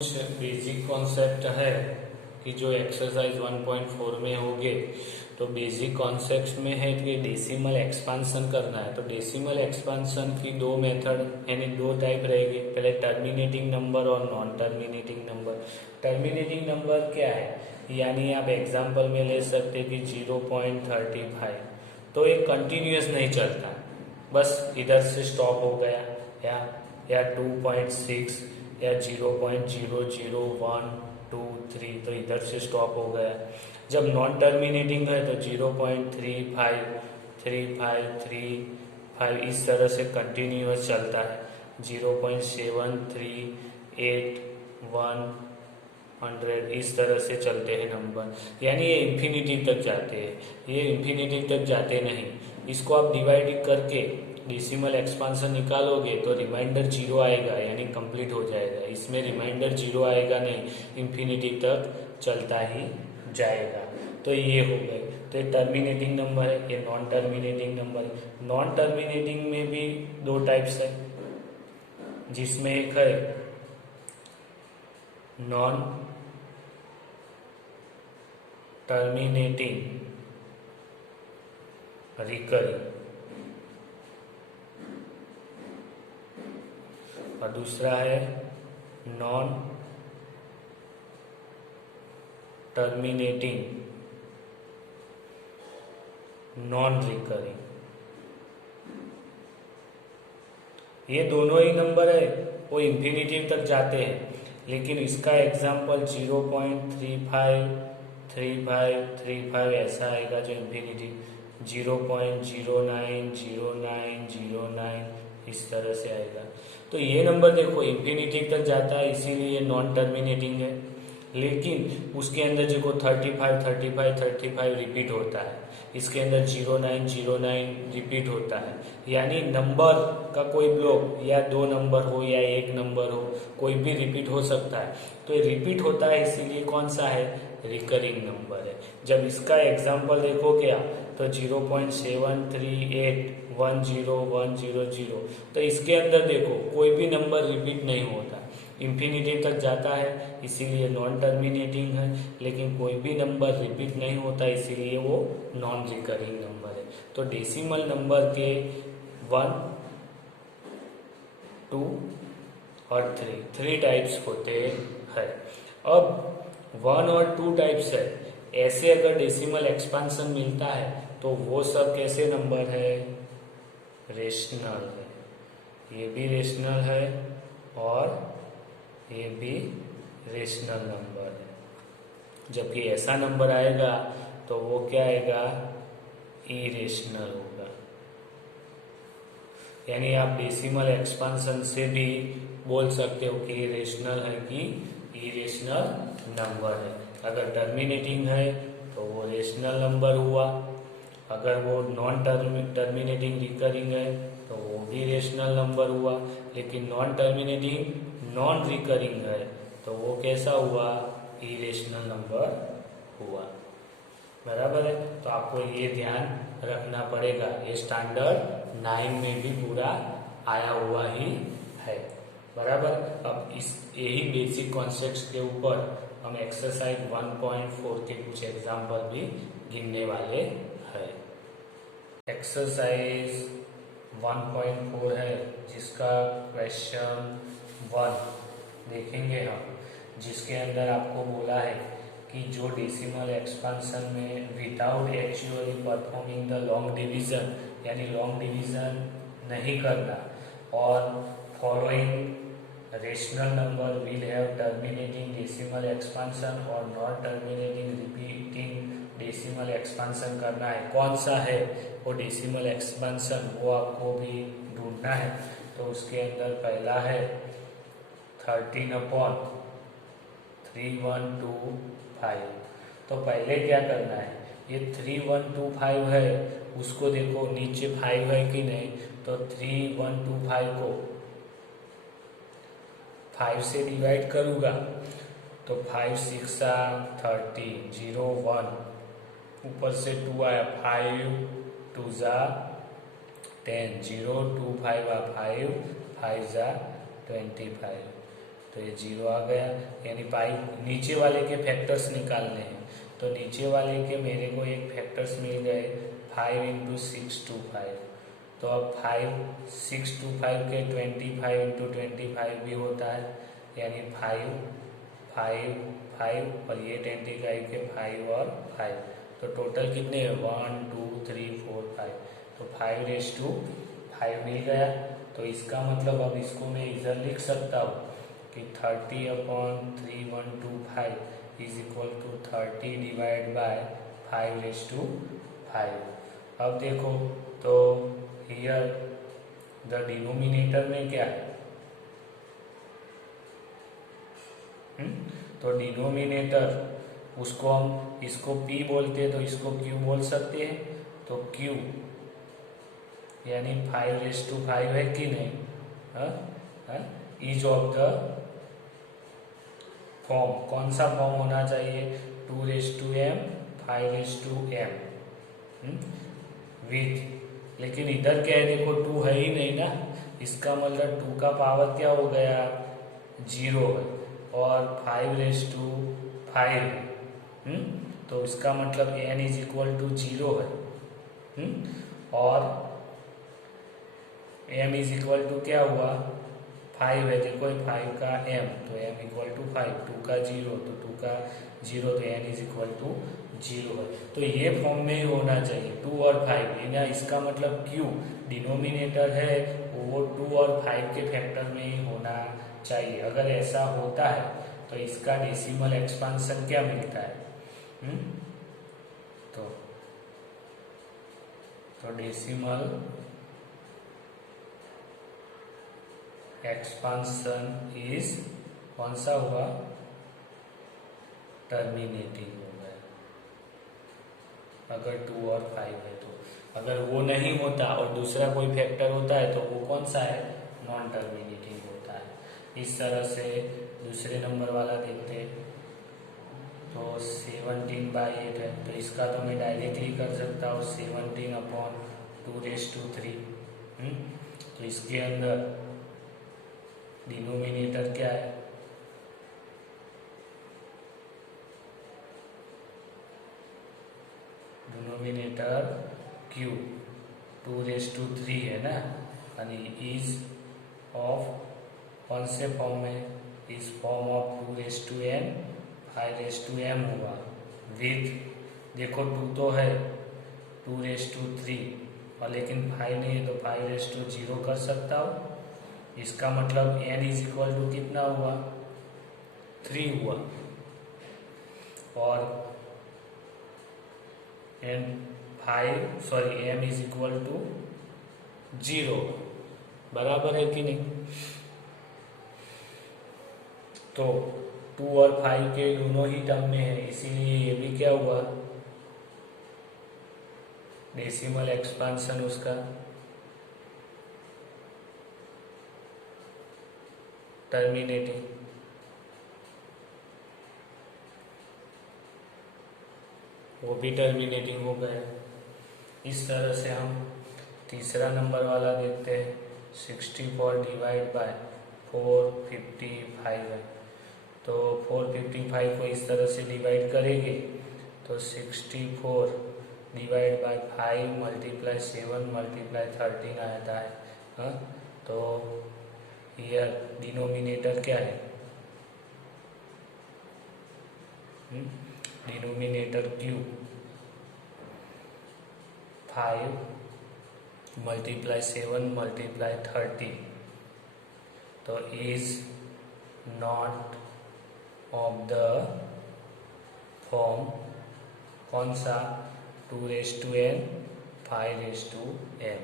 कुछ basic concept है कि जो एक्सरसाइज 1.4 में होंगे। तो बेसिक कॉन्सेप्ट में है कि डेसिमल एक्सपांसन करना है। तो डेसिमल एक्सपांसन की दो मेथड यानी दो टाइप रहेगी, पहले टर्मिनेटिंग नंबर और non terminating number. Terminating number क्या है, यानी आप एग्जांपल में ले सकते कि 0.35, तो ये कंटिन्यूस नहीं चलता, बस इधर से स्टॉप हो गया, या 2.6 या 0.00123, तो इधर से स्टॉप हो गया। जब नॉन टर्मिनेटिंग है तो 0.35, 3535 इस तरह से कंटिन्यूस चलता है। 0.7381 इस तरह से चलते हैं नंबर, यानी ये इन्फिनिटी तक जाते हैं। ये इन्फिनिटी तक जाते नहीं। इसको आप डिवाइड करके डेसिमल एक्सपांसन निकालोगे तो रिमाइंडर 0 आएगा, यानी कंप्लीट हो जाएगा। इसमें रिमाइंडर 0 आएगा नहीं, इन्फिनिटी तक चलता ही जाएगा। तो ये हो गए। तो ये टर्मिनेटिंग नंबर है, ये नॉन टर्मिनेटिंग नंबर है। नॉन टर्मिनेटिंग में भी दो टाइप्स है, जिसमें एक है नॉन टर्मिनेटिंग रिकरिंग और दूसरा है नॉन टर्मिनेटिंग नॉन रिकरिंग। ये दोनों ही नंबर है, वो इन्फिनिटी तक जाते हैं, लेकिन इसका एग्जाम्पल 0.353535 ऐसा आएगा जो इन्फिनिटी, 0.090909 इस तरह से आएगा। तो ये नंबर देखो इन्फिनिटी तक जाता है, इसीलिए नॉन टर्मिनेटिंग है। लेकिन उसके अंदर देखो 35 रिपीट होता है, इसके अंदर 0909 रिपीट होता है। यानी नंबर का कोई ब्लॉक, या दो नंबर हो या एक नंबर हो, कोई भी रिपीट हो सकता है। तो ये रिपीट होता है, इसीलिए कौन सा है, रिकरिंग नंबर है। जब इसका एग्जाम्पल देखो क्या, तो 0.73810100, तो इसके अंदर देखो कोई भी नंबर रिपीट नहीं होता, इन्फिनिटी तक जाता है, इसीलिए नॉन टर्मिनेटिंग है। लेकिन कोई भी नंबर रिपीट नहीं होता, इसीलिए वो नॉन रिकरिंग नंबर है। तो डेसिमल नंबर के 1, 2 और 3 टाइप्स होते हैं। अब 1 और 2 टाइप्स है, ऐसे अगर डेसिमल एक्सपांसन मिलता है तो वो सब कैसे नंबर है, रेशनल है। ये भी रेशनल है और ये भी रेशनल नंबर है। जबकि ऐसा नंबर आएगा तो वो क्या आएगा, इरेशनल होगा। यानी आप डेसिमल एक्सपांसन से भी बोल सकते हो कि रेशनल है कि इरेशनल नंबर है। अगर टर्मिनेटिंग है तो वो रेशनल नंबर हुआ, अगर वो नॉन टर्मिनेटिंग रिकरिंग है तो वो भी रेशनल नंबर हुआ। लेकिन नॉन टर्मिनेटिंग नॉन रिकरिंग है तो वो कैसा हुआ, इरेशनल नंबर हुआ। बराबर है। तो आपको ये ध्यान रखना पड़ेगा, ये स्टैंडर्ड 9 में भी पूरा आया हुआ ही है। बराबर। अब इस यही बेसिक कॉन्सेप्ट्स के ऊपर हम एक्सरसाइज 1.4 के कुछ एग्जाम्पल भी गिनने वाले हैं। एक्सरसाइज 1.4 है, जिसका क्वेश्चन 1 देखेंगे हम, जिसके अंदर आपको बोला है कि जो डेसिमल एक्सपांसन में without actually performing the long division, यानी लॉन्ग डिवीजन नहीं करना, और following rational number will have terminating decimal expansion और non terminating repeating decimal expansion करना है। कौन सा है वो डेसिमल एक्सपांसन, वो आपको भी ढूंढना है। तो उसके अंदर पहला है 13/3125। तो पहले क्या करना है, ये 3125 है, उसको देखो नीचे 5 है कि नहीं, तो 3125 को 5 से डिवाइड करूँगा तो 5 6 30, 0 1, ऊपर से 2 आया, 5 2 10, 0 2 5 5 5 25, तो ये 0 आ गया, यानी पाई नीचे वाले के फैक्टर्स निकालने हैं। तो नीचे वाले के मेरे को एक फैक्टर्स मिल गए 5 इंटू 6 टू 5। तो अब 6 टू 5 के 25 इंटू 25 भी होता है, यानी 5 5 5 और ये 20 का के 5 और 5। तो टोटल कितने 1 2 3 4 5। तो 5 मिल गया। तो इसका मतलब अब इसको मैं इधर लिख सकता हूँ कि 30/3125 is equal to 30 divide by 5/5। अब देखो तो हियर द डिनोमिनेटर में क्या है, तो डिनोमिनेटर उसको हम इसको p बोलते हैं तो इसको q बोल सकते हैं। तो q यानी 5/5 है कि नहीं, इज ऑफ द फॉर्म, कौन सा फॉर्म होना चाहिए 2/m 5/m विथ, लेकिन इधर क्या है देखो 2 है ही नहीं ना, इसका मतलब 2 का पावर क्या हो गया 0 है और 5/5 है। तो इसका मतलब n इज इक्वल टू 0 है। और m इज इक्वल टू क्या हुआ 5 है, देखो 5 का m तो m इक्वल टू 5, 2 का 0 तो 2 का 0 तो n इज इक्वल टू 0 है। तो ये फॉर्म में ही होना चाहिए 2 और 5 ना, इसका मतलब q डिनोमिनेटर है वो 2 और 5 के फैक्टर में ही होना चाहिए। अगर ऐसा होता है तो इसका डेसिमल एक्सपांशन क्या मिलता है, तो डेसिमल एक्सपांशन इज कौन सा हुआ टर्मिनेटिंग हो गया, अगर 2 और 5 है तो। अगर वो नहीं होता और दूसरा कोई फैक्टर होता है तो वो कौन सा है नॉन टर्मिनेटिंग होता है। इस तरह से दूसरे नंबर वाला देखते हैं तो 17/8 है, तो इसका तो मैं डायरेक्टली कर सकता हूँ 17/2/3। तो इसके अंदर डिनोमिनेटर क्या है डिनोमिनेटर q 2/3 है ना, यानी इज ऑफ कौन से फॉर्म में, इस फॉर्म ऑफ 2/n 5/m हुआ विथ, देखो 2 तो है 2/3 और लेकिन 5 नहीं है तो 5/0 कर सकता हूँ। इसका मतलब n इज इक्वल टू कितना हुआ 3 हुआ और m इज इक्वल टू 0, बराबर है कि नहीं। तो 2 और 5 के दोनों ही टर्म में है, इसीलिए ये भी क्या हुआ डेसिमल एक्सपांशन उसका टर्मिनेटिंग। वो भी टर्मिनेटिंग हो गया। इस तरह से हम तीसरा नंबर वाला देखते हैं 64 डिवाइड बाय 455 है। तो 455 को इस तरह से डिवाइड करेंगे तो 64 डिवाइड बाय 5 मल्टीप्लाई 7 मल्टीप्लाई 13 आता है। हाँ, तो यह डिनोमिनेटर क्या है डिनोमिनेटर q 5 मल्टीप्लाई 7 मल्टीप्लाई 30, तो is not of the form कौन सा 2/n 5/m,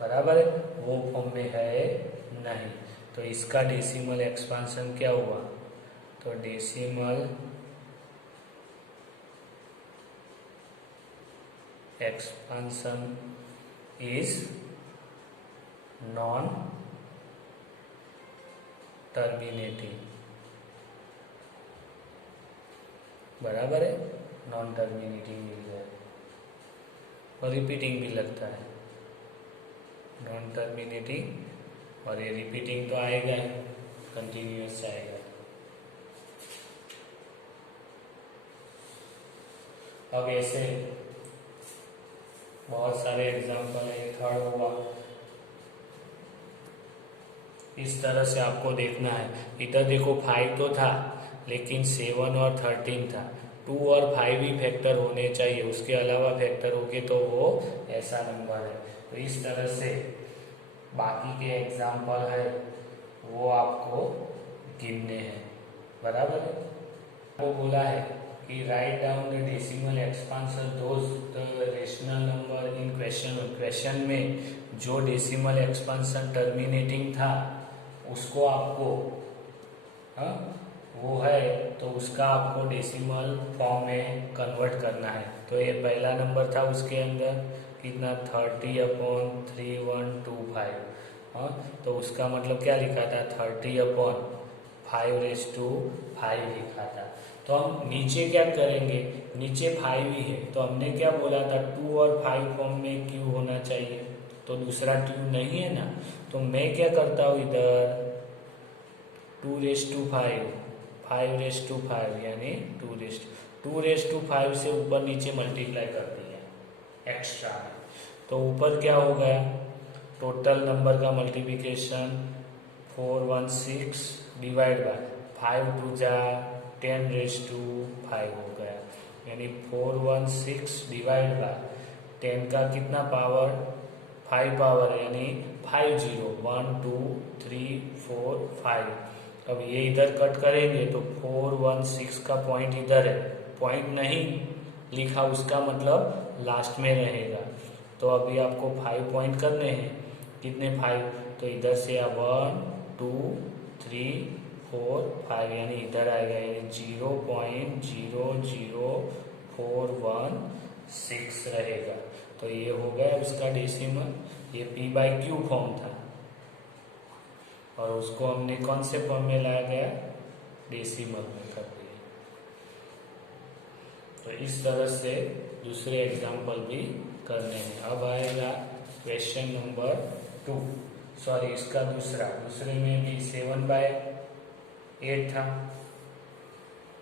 बराबर है, वो फॉर्म में है नहीं। तो इसका डेसिमल एक्सपांशन क्या हुआ, तो decimal expansion is non terminating, बराबर है, नॉन टर्मिनेटिंग मिल जाए और रिपीटिंग भी लगता है नॉन टर्मिनेटिंग, और ये रिपीटिंग तो आएगा ही। कंटिन्यूअस जाएगा। अब ऐसे बहुत सारे एग्जाम्पल है। थर्ड होगा, इस तरह से आपको देखना है। इधर देखो 5 तो था, लेकिन 7 और 13 था। 2 और 5 ही फैक्टर होने चाहिए, उसके अलावा फैक्टर होके तो वो ऐसा नंबर है। तो इस तरह से बाकी के एग्जाम्पल है वो आपको गिनने हैं, बराबर है। वो बोला है कि write down the decimal expansion those the rational number in question. Question में जो डेसिमल एक्सपांशन टर्मिनेटिंग था उसको आपको वो है तो उसका आपको डेसिमल फॉर्म में कन्वर्ट करना है। तो ये पहला नंबर था, उसके अंदर कितना 30/3125। तो उसका मतलब क्या लिखा था 30/5⁵ लिखा था। तो हम नीचे क्या करेंगे, नीचे 5 ही है तो हमने क्या बोला था 2 और 5 फॉर्म में क्यू होना चाहिए, तो दूसरा क्यू नहीं है ना। तो मैं क्या करता हूँ इधर 2⁵5 5⁵5 यानी 2⁵5 से ऊपर नीचे मल्टीप्लाई कर दिया एक्स्ट्रा में। तो ऊपर क्या हो गया, टोटल नंबर का मल्टीप्लिकेशन 416 डिवाइड बाय 5 2 जा 10⁵5 हो गया, यानी 416 डिवाइड बाय 10 का कितना पावर 5 पावर, यानी 5 0 1 2 3 4 5। अब ये इधर कट करेंगे तो 416 का पॉइंट इधर है, पॉइंट नहीं लिखा उसका मतलब लास्ट में रहेगा। तो अभी आपको 5 पॉइंट करने हैं, कितने 5, तो इधर से 1 2 3 4 5 यानी इधर आएगा, यानी 0.00416 रहेगा। तो ये हो गया उसका डेसिमल। ये p/q फॉर्म था और उसको हमने कौन से फॉर्म में लाया गया, डेसिमल में कर दिया। तो इस तरह से दूसरे एग्जाम्पल भी करने हैं। अब आएगा क्वेश्चन नंबर 2, सॉरी इसका दूसरे में भी 7/8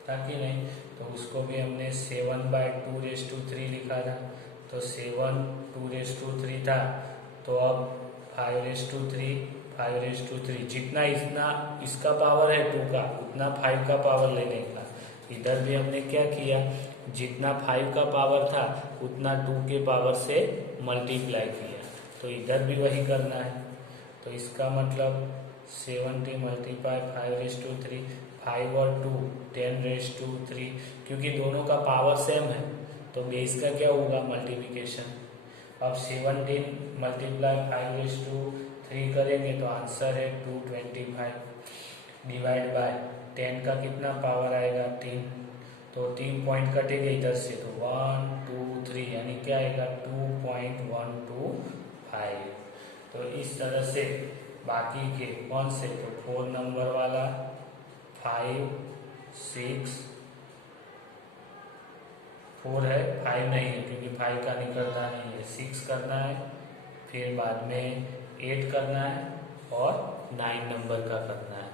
था कि नहीं, तो उसको भी हमने 7/2⁵3 लिखा था। तो 7 2⁵3 था, तो अब 5⁵3 जितना इसका पावर है 2 का उतना 5 का पावर लेने का। इधर भी हमने क्या किया, जितना 5 का पावर था उतना 2 के पावर से मल्टीप्लाई किया, तो इधर भी वही करना है। तो इसका मतलब 70 मल्टीप्लाई 5⁵3, 5 और 2 10⁵3, क्योंकि दोनों का पावर सेम है तो बेस का क्या होगा मल्टीप्लिकेशन। अब 17 मल्टीप्लाई 5⁵3 करेंगे तो आंसर है 225 डिवाइड बाय 10 का कितना पावर आएगा 3, तो 3 पॉइंट कटेंगे इधर से तो 1 2 3 यानी क्या आएगा 2.125। तो इस तरह से बाकी के कौन से, तो 4 नंबर वाला 5 6 4 है 5 नहीं है क्योंकि 5 का निकलता नहीं है, 6 करना है, फिर बाद में 8 करना है और 9 नंबर का करना है,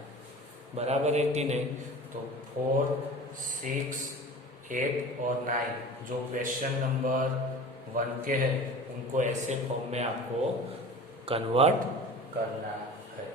बराबर है कि नहीं। तो 4 6 8 और 9 जो क्वेश्चन नंबर 1 के हैं उनको ऐसे फॉर्म में आपको कन्वर्ट करना है।